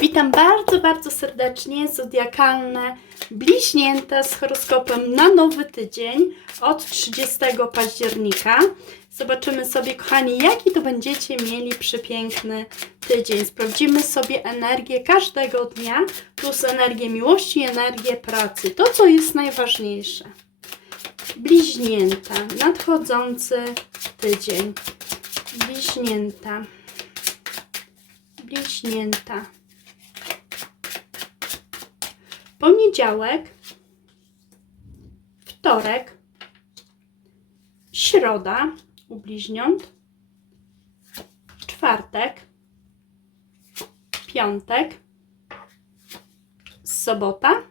Witam bardzo, bardzo serdecznie. Zodiakalne bliźnięta z horoskopem na nowy tydzień od 30 października. Zobaczymy sobie, kochani, jaki to będziecie mieli przepiękny tydzień. Sprawdzimy sobie energię każdego dnia, plus energię miłości energię pracy. To, co jest najważniejsze. Bliźnięta, nadchodzący tydzień. Bliźnięta. Bliźnięta. Poniedziałek, wtorek, środa u bliźniąt, czwartek, piątek, sobota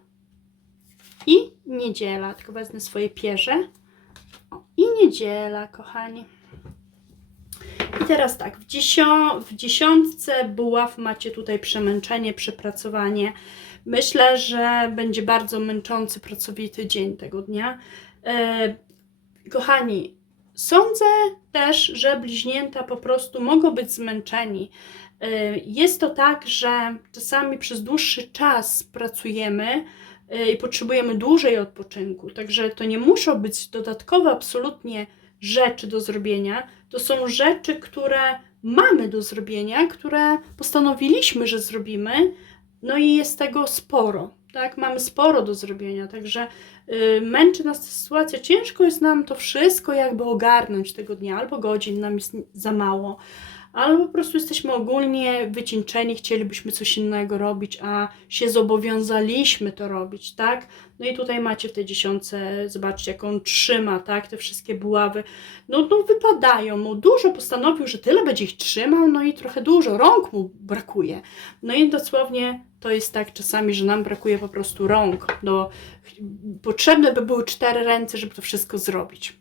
i niedziela. Tylko wezmę swoje pierze. I niedziela, kochani. Teraz tak, w, dziesią- w dziesiątce buław macie tutaj przemęczenie, przepracowanie. Myślę, że będzie bardzo męczący, pracowity dzień tego dnia. E, kochani, sądzę też, że bliźnięta po prostu mogą być zmęczeni. E, jest to tak, że czasami przez dłuższy czas pracujemy e, i potrzebujemy dłużej odpoczynku, także to nie muszą być dodatkowe absolutnie rzeczy do zrobienia. To są rzeczy, które mamy do zrobienia, które postanowiliśmy, że zrobimy, no i jest tego sporo, tak? Mamy sporo do zrobienia, także y, męczy nas ta sytuacja. Ciężko jest nam to wszystko jakby ogarnąć tego dnia, albo godzin nam jest za mało, albo po prostu jesteśmy ogólnie wycieńczeni, chcielibyśmy coś innego robić, a się zobowiązaliśmy to robić, tak? No i tutaj macie w tej dziesiątce, zobaczcie, jak on trzyma, tak? Te wszystkie buławy, no, no wypadają mu. Dużo postanowił, że tyle będzie ich trzymał, no i trochę dużo, rąk mu brakuje. No i dosłownie to jest tak czasami, że nam brakuje po prostu rąk. No, potrzebne by były cztery ręce, żeby to wszystko zrobić.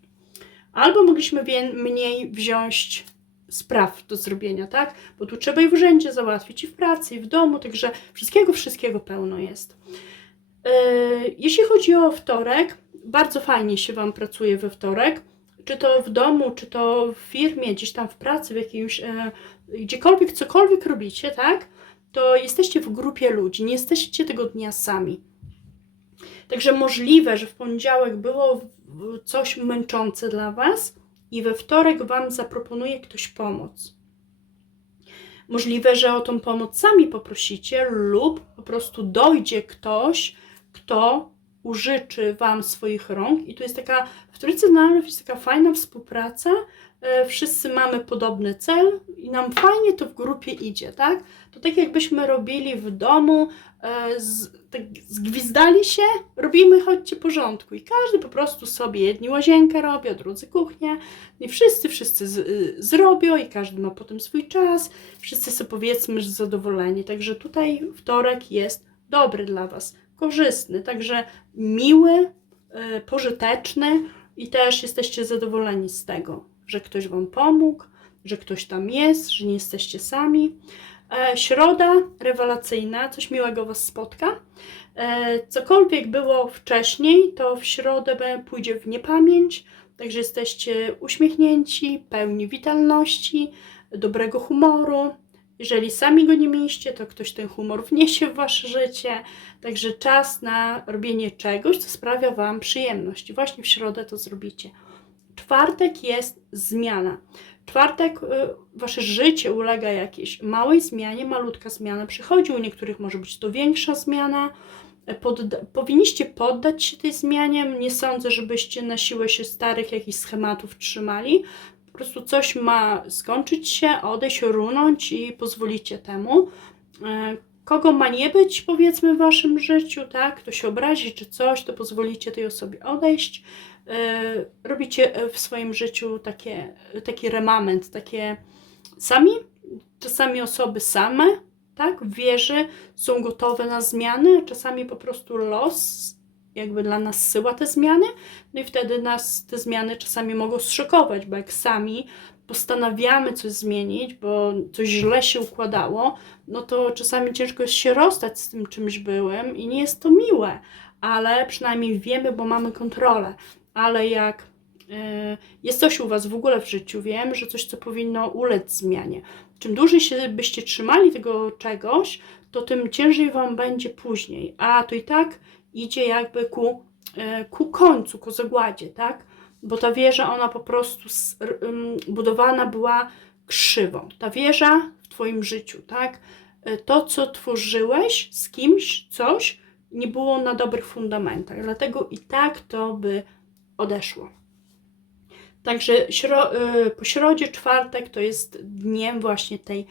Albo mogliśmy mniej wziąć spraw do zrobienia, tak? Bo tu trzeba i w urzędzie załatwić, i w pracy, i w domu, także wszystkiego, wszystkiego pełno jest. Yy, Jeśli chodzi o wtorek, bardzo fajnie się Wam pracuje we wtorek, czy to w domu, czy to w firmie, gdzieś tam w pracy, w jakimś, e, gdziekolwiek, cokolwiek robicie, tak? To jesteście w grupie ludzi, nie jesteście tego dnia sami. Także możliwe, że w poniedziałek było coś męczące dla Was i we wtorek Wam zaproponuje ktoś pomoc. Możliwe, że o tą pomoc sami poprosicie, lub po prostu dojdzie ktoś, kto użyczy Wam swoich rąk. I tu jest taka, w Trójcy Znalów jest taka fajna współpraca. E, Wszyscy mamy podobny cel i nam fajnie to w grupie idzie, tak? To tak jakbyśmy robili w domu, e, z, tak zgwizdali się, robimy, chodźcie porządku. I każdy po prostu sobie, jedni łazienkę robią, drudzy kuchnię. I wszyscy, wszyscy z, y, zrobią i każdy ma potem swój czas. Wszyscy sobie powiedzmy, że zadowoleni. Także tutaj wtorek jest dobry dla Was, korzystny, także miły, e, pożyteczny i też jesteście zadowoleni z tego, że ktoś Wam pomógł, że ktoś tam jest, że nie jesteście sami. E, Środa rewelacyjna, coś miłego Was spotka. E, Cokolwiek było wcześniej, to w środę pójdzie w niepamięć, także jesteście uśmiechnięci, pełni witalności, dobrego humoru. Jeżeli sami go nie mieliście, to ktoś ten humor wniesie w Wasze życie. Także czas na robienie czegoś, co sprawia Wam przyjemność. I właśnie w środę to zrobicie. Czwartek jest zmiana. Czwartek y, Wasze życie ulega jakiejś małej zmianie, malutka zmiana przychodzi. U niektórych może być to większa zmiana. Podda- powinniście poddać się tej zmianie. Nie sądzę, żebyście na siłę się starych jakichś schematów trzymali. Po prostu coś ma skończyć się, odejść, runąć i pozwolicie temu. Kogo ma nie być, powiedzmy, w waszym życiu, tak? Kto się obrazi czy coś, to pozwolicie tej osobie odejść. E, Robicie e, w swoim życiu takie, taki remament, takie sami, czasami osoby same, tak? W są gotowe na zmiany, czasami po prostu los jakby dla nas syła te zmiany, no i wtedy nas te zmiany czasami mogą zszokować, bo jak sami postanawiamy coś zmienić, bo coś źle się układało, no to czasami ciężko jest się rozstać z tym czymś byłym i nie jest to miłe, ale przynajmniej wiemy, bo mamy kontrolę. Ale jak e, jest coś u Was w ogóle w życiu, wiem, że coś, co powinno ulec zmianie. Czym dłużej się byście trzymali tego czegoś, to tym ciężej Wam będzie później, a to i tak idzie jakby ku, e, ku końcu, ku zagładzie, tak? Bo ta wieża, ona po prostu budowana była krzywo. Ta wieża w Twoim życiu, tak? E, To, co tworzyłeś z kimś, coś, nie było na dobrych fundamentach, dlatego i tak to by odeszło. Także śro, y, po środzie, czwartek to jest dniem właśnie tej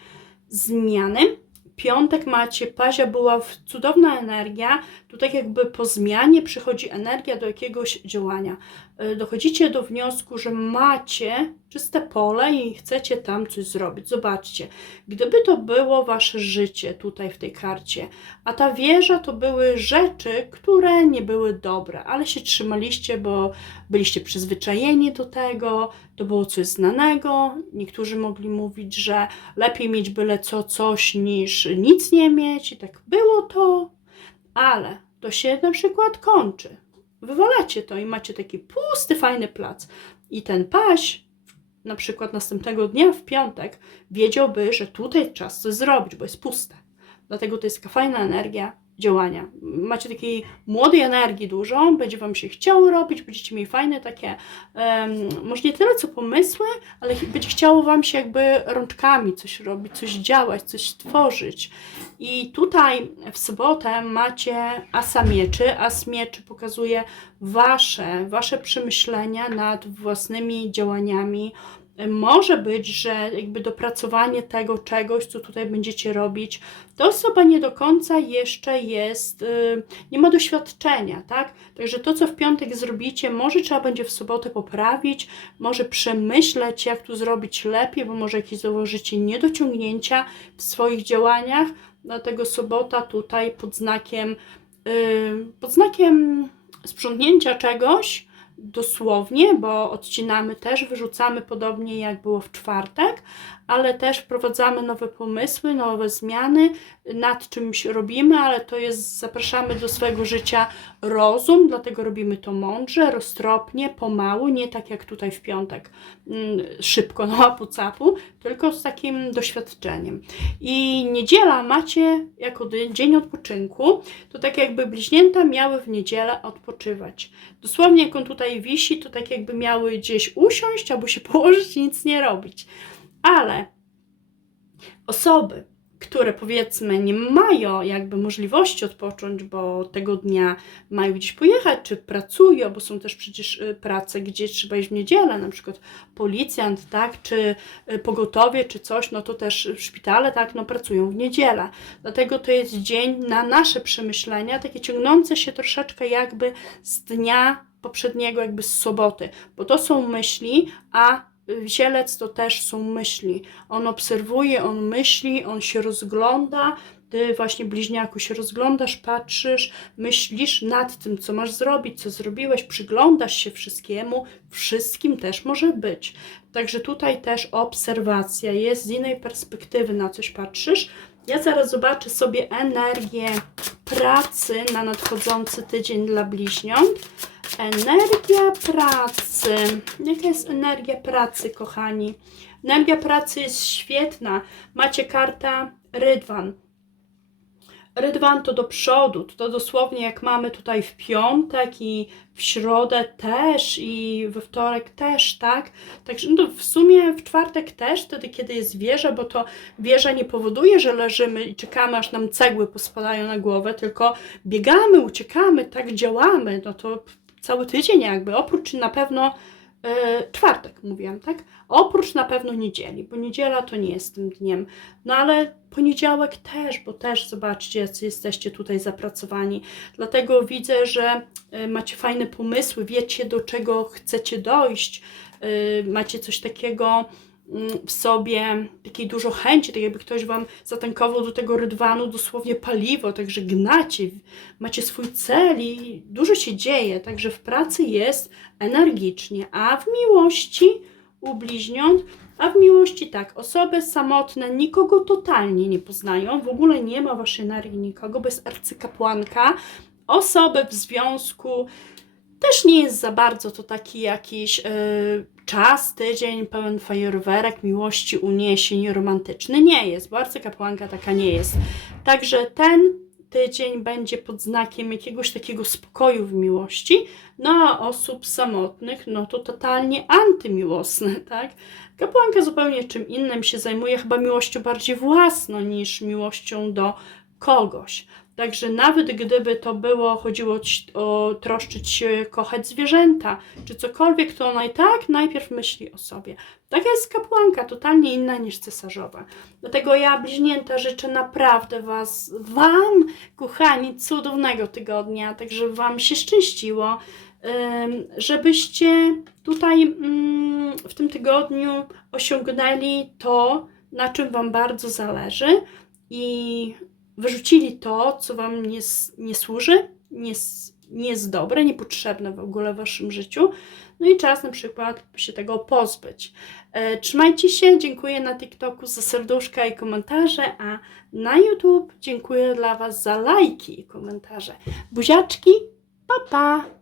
zmiany. Piątek macie, Pazia była w cudowna energia, tu tak jakby po zmianie przychodzi energia do jakiegoś działania. Y, Dochodzicie do wniosku, że macie czyste pole i chcecie tam coś zrobić. Zobaczcie, gdyby to było wasze życie tutaj w tej karcie, a ta wieża to były rzeczy, które nie były dobre, ale się trzymaliście, bo byliście przyzwyczajeni do tego, to było coś znanego. Niektórzy mogli mówić, że lepiej mieć byle co coś niż nic nie mieć, i tak było to, ale to się na przykład kończy. Wywalacie to i macie taki pusty, fajny plac. I ten paś, na przykład następnego dnia w piątek, wiedziałby, że tutaj czas coś zrobić, bo jest puste. Dlatego to jest taka fajna energia działania. Macie takiej młodej energii dużo, będzie Wam się chciało robić, będziecie mieli fajne takie, em, może nie tyle co pomysły, ale będzie chciało Wam się jakby rączkami coś robić, coś działać, coś tworzyć. I tutaj w sobotę macie asa mieczy. As mieczy pokazuje Wasze, Wasze przemyślenia nad własnymi działaniami, może być, że jakby dopracowanie tego czegoś, co tutaj będziecie robić, to osoba nie do końca jeszcze jest, y, nie ma doświadczenia, tak? Także to, co w piątek zrobicie, może trzeba będzie w sobotę poprawić, może przemyśleć, jak tu zrobić lepiej, bo może jakieś założycie niedociągnięcia w swoich działaniach, dlatego sobota tutaj pod znakiem, y, pod znakiem sprzątnięcia czegoś, dosłownie, bo odcinamy też, wyrzucamy podobnie jak było w czwartek, ale też wprowadzamy nowe pomysły, nowe zmiany, nad czymś robimy, ale to jest, zapraszamy do swojego życia rozum, dlatego robimy to mądrze, roztropnie, pomału, nie tak jak tutaj w piątek, mm, szybko na łapu capu, tylko z takim doświadczeniem. I niedziela macie jako dzień odpoczynku, to tak jakby bliźnięta miały w niedzielę odpoczywać. Dosłownie jak on tutaj wisi, to tak jakby miały gdzieś usiąść albo się położyć i nic nie robić. Ale osoby, które powiedzmy nie mają jakby możliwości odpocząć, bo tego dnia mają gdzieś pojechać, czy pracują, bo są też przecież y, prace, gdzie trzeba iść w niedzielę, na przykład policjant, tak, czy y, pogotowie, czy coś, no to też w szpitale, tak, no pracują w niedzielę. Dlatego to jest dzień na nasze przemyślenia, takie ciągnące się troszeczkę jakby z dnia poprzedniego, jakby z soboty, bo to są myśli, a Wisielec to też są myśli. On obserwuje, on myśli, on się rozgląda. Ty właśnie bliźniaku się rozglądasz, patrzysz, myślisz nad tym, co masz zrobić, co zrobiłeś, przyglądasz się wszystkiemu, wszystkim też może być. Także tutaj też obserwacja jest z innej perspektywy na coś patrzysz. Ja zaraz zobaczę sobie energię pracy na nadchodzący tydzień dla bliźniąt. Energia pracy. Jaka jest energia pracy, kochani? Energia pracy jest świetna. Macie karta Rydwan. Rydwan to do przodu, to dosłownie jak mamy tutaj w piątek i w środę też i we wtorek też, tak? Także no, w sumie w czwartek też, wtedy kiedy jest wieża, bo to wieża nie powoduje, że leżymy i czekamy aż nam cegły pospadają na głowę, tylko biegamy, uciekamy, tak działamy, no to cały tydzień jakby, oprócz na pewno e, czwartek mówiłam, tak? Oprócz na pewno niedzieli, bo niedziela to nie jest tym dniem. No ale poniedziałek też, bo też zobaczcie, jacy jesteście tutaj zapracowani. Dlatego widzę, że e, macie fajne pomysły, wiecie do czego chcecie dojść, e, macie coś takiego w sobie, takiej dużo chęci, tak jakby ktoś wam zatankował do tego rydwanu dosłownie paliwo, także gnacie, macie swój cel i dużo się dzieje, także w pracy jest energicznie, a w miłości u bliźniąt, a w miłości tak, osoby samotne nikogo totalnie nie poznają, w ogóle nie ma waszej energii nikogo, bez arcykapłanka, osoby w związku Też nie jest za bardzo to taki jakiś e, czas, tydzień pełen fajerwerek, miłości, uniesień romantyczny. Nie jest, bo arcykapłanka taka nie jest. Także ten tydzień będzie pod znakiem jakiegoś takiego spokoju w miłości, no a osób samotnych, no to totalnie antymiłosne, tak? Kapłanka zupełnie czym innym się zajmuje, chyba miłością bardziej własną niż miłością do kogoś. Także nawet gdyby to było, chodziło o troszczyć się, kochać zwierzęta, czy cokolwiek, to ona i tak najpierw myśli o sobie. Taka jest kapłanka, totalnie inna niż cesarzowa. Dlatego ja, bliźnięta, życzę naprawdę was, wam, kochani, cudownego tygodnia, tak żeby wam się szczęściło, żebyście tutaj mm, w tym tygodniu osiągnęli to, na czym wam bardzo zależy i wyrzucili to, co wam nie, nie służy, nie, nie jest dobre, niepotrzebne w ogóle w waszym życiu. No i czas na przykład się tego pozbyć. E, trzymajcie się, dziękuję na TikToku za serduszka i komentarze, a na YouTube dziękuję dla Was za lajki i komentarze. Buziaczki, pa pa!